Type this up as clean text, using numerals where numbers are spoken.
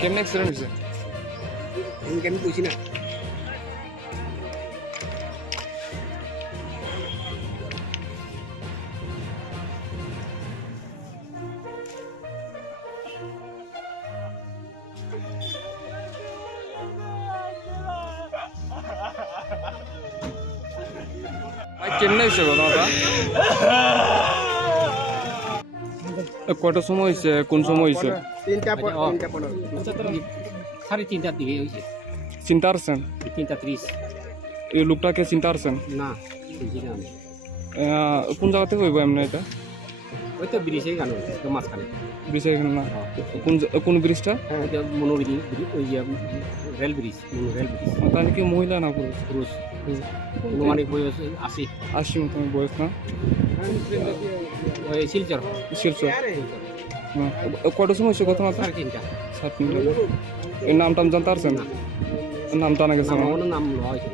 কেমন অ্যাক্সিডেন্ট হয়েছে? আমি বুঝি না। ভাই কেমন হয়েছে ঘটনাটা? কটার সময় হয়েছে, কোন সময় হয়েছে? 3টা 15 সাড়ে 3টার দিকে হয়েছে। চিন্তা পারছেন? 3:30। এই লোকটাকে চিন্তা পারছেন? না বুঝি না আমি। কোন জায়গা থেকে হইব এমনি এটা? ওই তো ব্রিজেই গান হয়েছে তো মাঝখানে। ব্রিজের এখানে না? কোন ব্রিজটা? ওইটা মনোবিরি ওই যে রেল ব্রিজ, রেল ব্রিজ। তাহলে কি মহিলা না পুরুষ? পুরুষ অনুমানিক বয়স 80। 80 মতন বয়স না? ওই শিলচর। শিলচর। কটার সময় হয়েছে ঘটনাটা? 3:30। 7 মিনিট। এই নামটা জানতে পারছেন? নামটা না গেছে না? আমার নাম লওয়া হয়েছে।